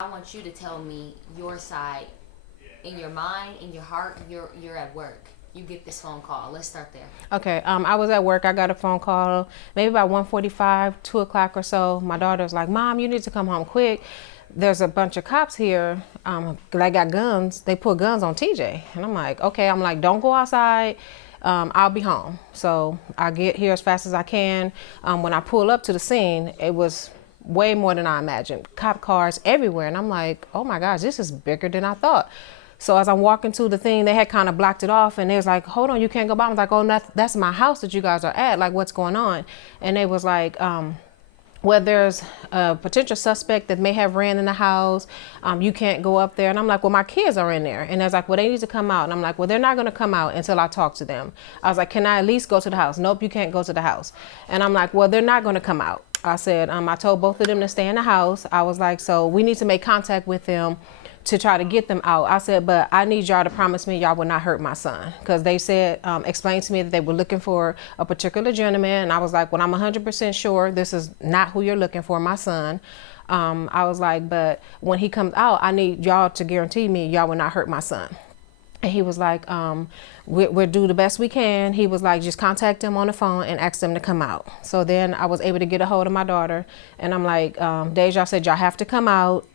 I want you to tell me your side. In your mind, in your heart, you're at work. You get this phone call. Let's start there. Okay, I was at work. I got a phone call maybe about 1:45, 2 o'clock or so. My daughter's like, Mom, you need to come home quick. There's a bunch of cops here. They got guns. They put guns on TJ. And I'm like, okay. I'm like, don't go outside. I'll be home. So I get here as fast as I can. When I pull up to the scene, it was way more than I imagined. Cop cars everywhere. And I'm like, oh my gosh, this is bigger than I thought. So as I'm walking to the thing, they had kind of blocked it off, and they was like, hold on, you can't go by. I was like, oh, that's my house that you guys are at. Like, what's going on? And they was like, well, there's a potential suspect that may have ran in the house. You can't go up there. And I'm like, well, my kids are in there. And they're like, well, they need to come out. And I'm like, well, they're not going to come out until I talk to them. I was like, can I at least go to the house? Nope, you can't go to the house. And I'm like, well, they're not going to come out. I said, I told both of them to stay in the house. I was like, so we need to make contact with them to try to get them out. I said, but I need y'all to promise me y'all will not hurt my son. Because they said, explained to me that they were looking for a particular gentleman. And I was like, well, I'm 100% sure this is not who you're looking for, my son. I was like, but when he comes out, I need y'all to guarantee me y'all will not hurt my son. And he was like, we'll do the best we can. He was like, just contact them on the phone and ask them to come out. So then I was able to get a hold of my daughter. And I'm like, Deja said, y'all have to come out.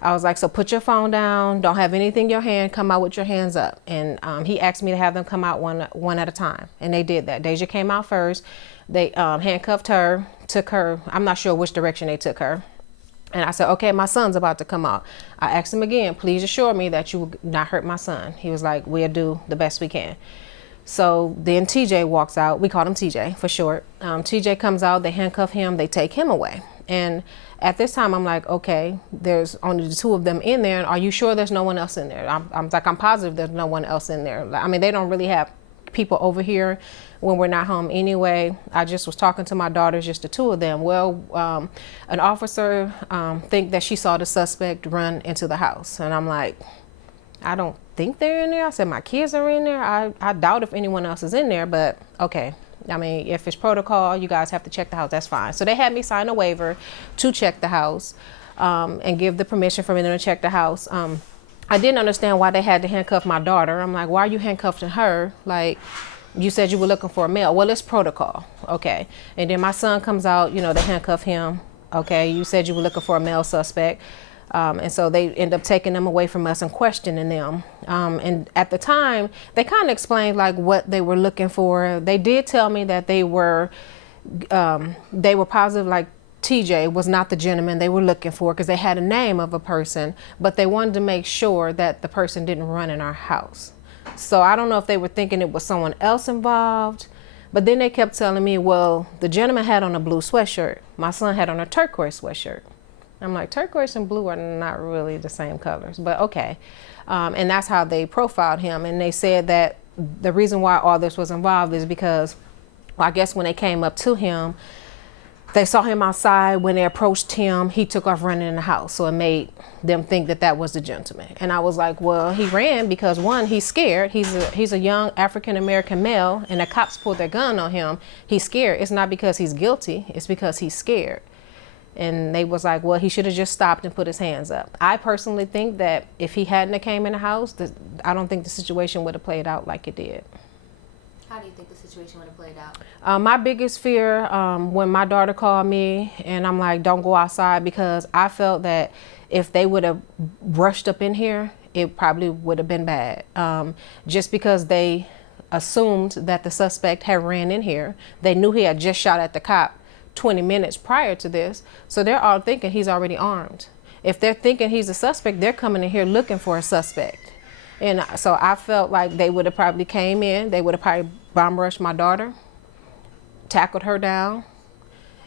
I was like, so put your phone down. Don't have anything in your hand. Come out with your hands up. And he asked me to have them come out one at a time. And they did that. Deja came out first. They handcuffed her, took her. I'm not sure which direction they took her. And I said, okay, my son's about to come out. I asked him again, please assure me that you will not hurt my son. He was like, we'll do the best we can. So then TJ walks out. We called him TJ for short. TJ comes out, they handcuff him, they take him away. And at this time, I'm like, okay, there's only the two of them in there. And are you sure there's no one else in there? I'm positive there's no one else in there. I mean, they don't really have people over here when we're not home anyway. I just was talking to my daughters, just the two of them. Well, an officer think that she saw the suspect run into the house. And I'm like, I don't think they're in there. I said, my kids are in there. I doubt if anyone else is in there, but okay. I mean, if it's protocol, you guys have to check the house, that's fine. So they had me sign a waiver to check the house and give the permission for me to check the house. I didn't understand why they had to handcuff my daughter. I'm like, why are you handcuffing her? Like, you said you were looking for a male. Well, it's protocol. Okay. And then my son comes out, you know, they handcuff him. Okay. You said you were looking for a male suspect. And so they end up taking them away from us and questioning them. And at the time, they kind of explained like what they were looking for. They did tell me that they were positive like TJ was not the gentleman they were looking for because they had a name of a person, but they wanted to make sure that the person didn't run in our house. So I don't know if they were thinking it was someone else involved, but then they kept telling me, well, the gentleman had on a blue sweatshirt. My son had on a turquoise sweatshirt. I'm like, turquoise and blue are not really the same colors, but okay. And that's how they profiled him. And they said that the reason why all this was involved is because, well, I guess when they came up to him, they saw him outside. When they approached him, he took off running in the house. So it made them think that that was the gentleman. And I was like, well, he ran because one, he's scared. He's a young African-American male and the cops pulled their gun on him. He's scared. It's not because he's guilty. It's because he's scared. And they was like, well, he should have just stopped and put his hands up. I personally think that if he hadn't have came in the house, I don't think the situation would have played out like it did. How do you think the situation would have played out? My biggest fear when my daughter called me and I'm like, don't go outside, because I felt that if they would have rushed up in here, it probably would have been bad. Just because they assumed that the suspect had ran in here. They knew he had just shot at the cop 20 minutes prior to this. So they're all thinking he's already armed. If they're thinking he's a suspect, they're coming in here looking for a suspect. And so I felt like they would have probably came in, they would have probably bomb rushed my daughter, tackled her down,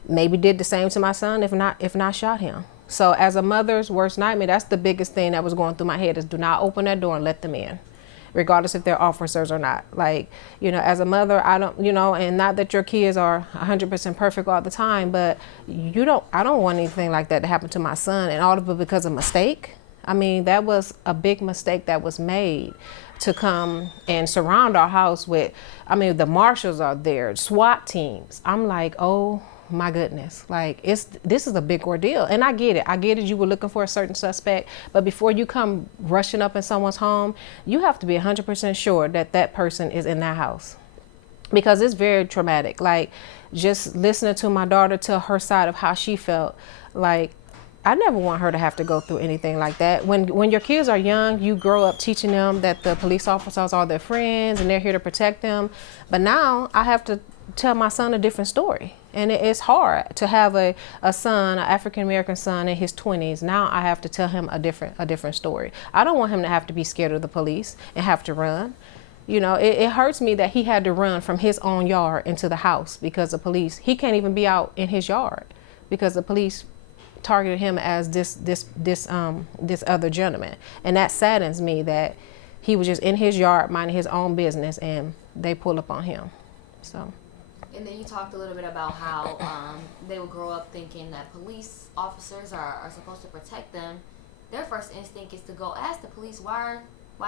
maybe did the same to my son, if not shot him. So as a mother's worst nightmare, that's the biggest thing that was going through my head is do not open that door and let them in, regardless if they're officers or not. Like, you know, as a mother, I don't, you know, and not that your kids are 100% perfect all the time, but I don't want anything like that to happen to my son, and all of it because of mistake. I mean, that was a big mistake that was made to come and surround our house with, I mean, the marshals are there, SWAT teams. I'm like, oh my goodness, like this is a big ordeal. And I get it, you were looking for a certain suspect, but before you come rushing up in someone's home, you have to be 100% sure that that person is in that house, because it's very traumatic. Like, just listening to my daughter tell her side of how she felt, like, I never want her to have to go through anything like that. When your kids are young, you grow up teaching them that the police officers are their friends and they're here to protect them. But now I have to tell my son a different story. And it's hard to have a son, an African-American son in his 20s. Now I have to tell him a different story. I don't want him to have to be scared of the police and have to run. You know, it hurts me that he had to run from his own yard into the house because the police, he can't even be out in his yard because the police targeted him as this other gentleman. And that saddens me that he was just in his yard minding his own business and they pull up on him. So. And then you talked a little bit about how they would grow up thinking that police officers are supposed to protect them. Their first instinct is to go ask the police, why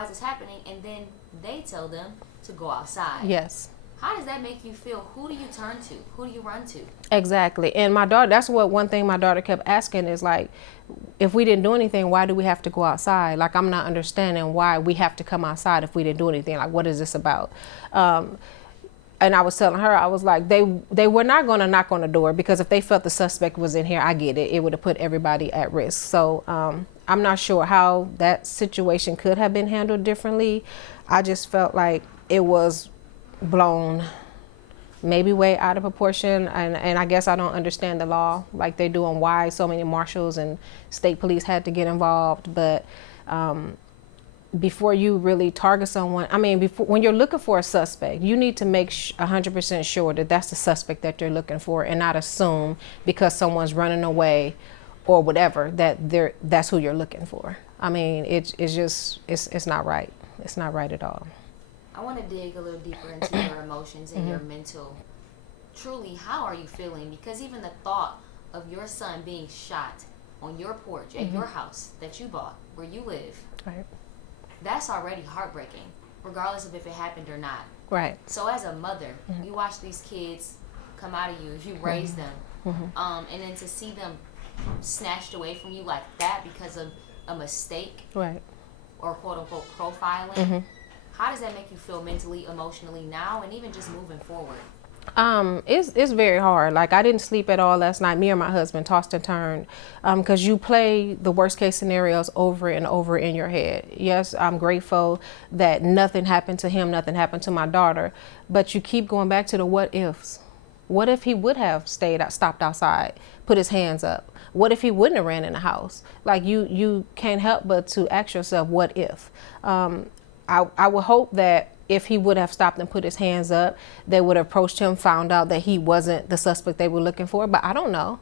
is this happening? And then they tell them to go outside. Yes. How does that make you feel? Who do you turn to? Who do you run to? Exactly. And my daughter, that's one thing my daughter kept asking is like, if we didn't do anything, why do we have to go outside? Like, I'm not understanding why we have to come outside if we didn't do anything. Like, what is this about? And I was telling her, I was like, they were not going to knock on the door, because if they felt the suspect was in here, I get it. It would have put everybody at risk. So I'm not sure how that situation could have been handled differently. I just felt like it was blown maybe way out of proportion, and I guess I don't understand the law like they do, and why so many marshals and state police had to get involved. But before you really target someone, I mean, when you're looking for a suspect, you need to make 100% sure that that's the suspect that you're looking for, and not assume because someone's running away or whatever that's who you're looking for. I mean, it's not right. It's not right at all. I want to dig a little deeper into your emotions and your mental. Truly, how are you feeling? Because even the thought of your son being shot on your porch at your house that you bought, where you live, right, that's already heartbreaking, regardless of if it happened or not. Right. So as a mother, you watch these kids come out of you, you raise them, and then to see them snatched away from you like that because of a mistake, right, or quote unquote profiling. How does that make you feel mentally, emotionally now, and even just moving forward? It's very hard. Like, I didn't sleep at all last night. Me and my husband tossed and turned, because you play the worst case scenarios over and over in your head. Yes, I'm grateful that nothing happened to him, nothing happened to my daughter, but you keep going back to the what ifs. What if he would have stopped outside, put his hands up? What if he wouldn't have ran in the house? Like, you can't help but to ask yourself, what if? I would hope that if he would have stopped and put his hands up, they would have approached him, found out that he wasn't the suspect they were looking for. But I don't know.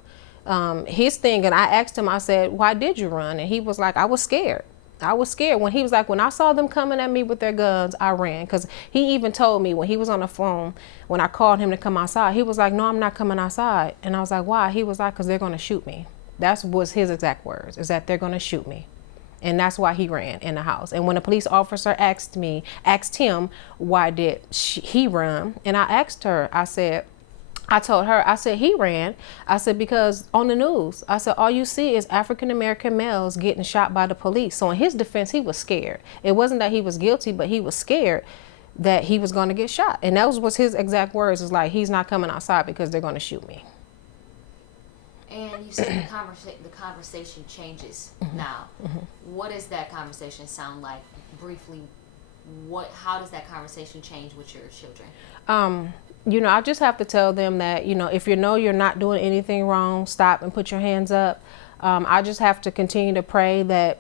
His thing, and I asked him, I said, why did you run? And he was like, I was scared. I was scared. When he was like, when I saw them coming at me with their guns, I ran. Because he even told me when he was on the phone, when I called him to come outside, he was like, no, I'm not coming outside. And I was like, why? He was like, because they're going to shoot me. That was his exact words, is that they're going to shoot me. And that's why he ran in the house. And when a police officer asked him, why did he run? And I asked her, I told her, I said, he ran. I said, because on the news, I said, all you see is African-American males getting shot by the police. So in his defense, he was scared. It wasn't that he was guilty, but he was scared that he was going to get shot. And that was his exact words, is like, he's not coming outside because they're going to shoot me. And you said the conversation changes now. What does that conversation sound like? Briefly, how does that conversation change with your children? I just have to tell them that, if you know you're not doing anything wrong, stop and put your hands up. I just have to continue to pray that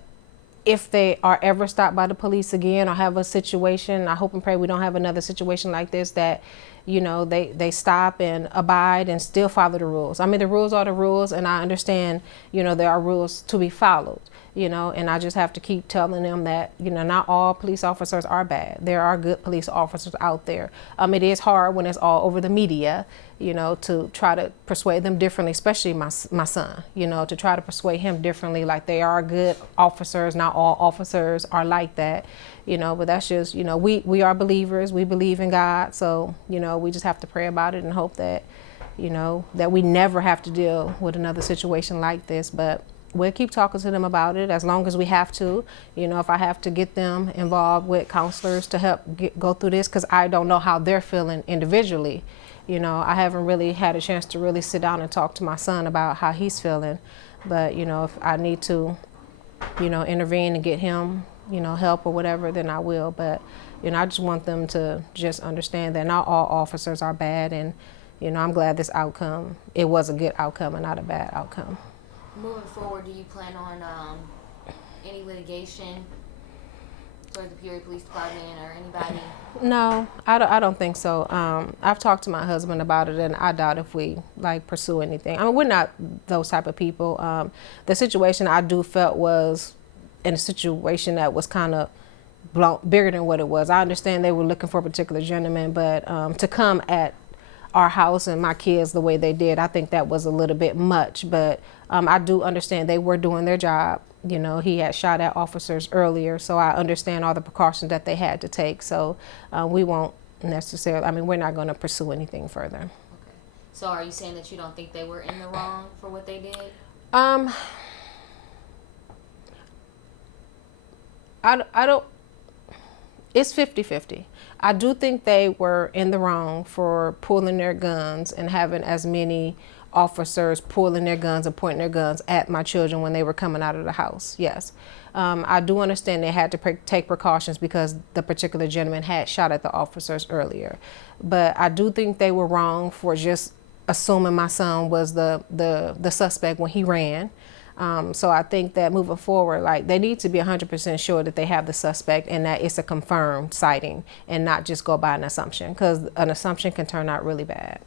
if they are ever stopped by the police again or have a situation, I hope and pray we don't have another situation like this, that they stop and abide and still follow the rules. I mean, the rules are the rules, and I understand, there are rules to be followed, and I just have to keep telling them that, not all police officers are bad. There are good police officers out there. It is hard when it's all over the media, to try to persuade them differently, especially my son, to try to persuade him differently, like they are good officers. Not all officers are like that, but that's just, we are believers. We believe in God. So, we just have to pray about it and hope that, that we never have to deal with another situation like this. But we'll keep talking to them about it as long as we have to. If I have to get them involved with counselors to help go through this, because I don't know how they're feeling individually. I haven't really had a chance to really sit down and talk to my son about how he's feeling. But, if I need to, intervene and get him, help or whatever, then I will. But, I just want them to just understand that not all officers are bad. And, I'm glad this outcome, it was a good outcome and not a bad outcome. Moving forward, do you plan on any litigation towards the Peoria Police Department or anybody? No, I don't think so. I've talked to my husband about it, and I doubt if we pursue anything. I mean, we're not those type of people. The situation I do felt was in a situation that was kind of bigger than what it was. I understand they were looking for a particular gentleman, but to come at our house and my kids the way they did, I think that was a little bit much. But I do understand they were doing their job. He had shot at officers earlier, so I understand all the precautions that they had to take. So we won't necessarily, we're not going to pursue anything further. Okay. So are you saying that you don't think they were in the wrong for what they did? I don't, it's 50-50. I do think they were in the wrong for pulling their guns and having as many officers pulling their guns and pointing their guns at my children when they were coming out of the house. Yes. I do understand they had to take precautions because the particular gentleman had shot at the officers earlier. But I do think they were wrong for just assuming my son was the suspect when he ran. So I think that moving forward, they need to be 100% sure that they have the suspect and that it's a confirmed sighting and not just go by an assumption, because an assumption can turn out really bad.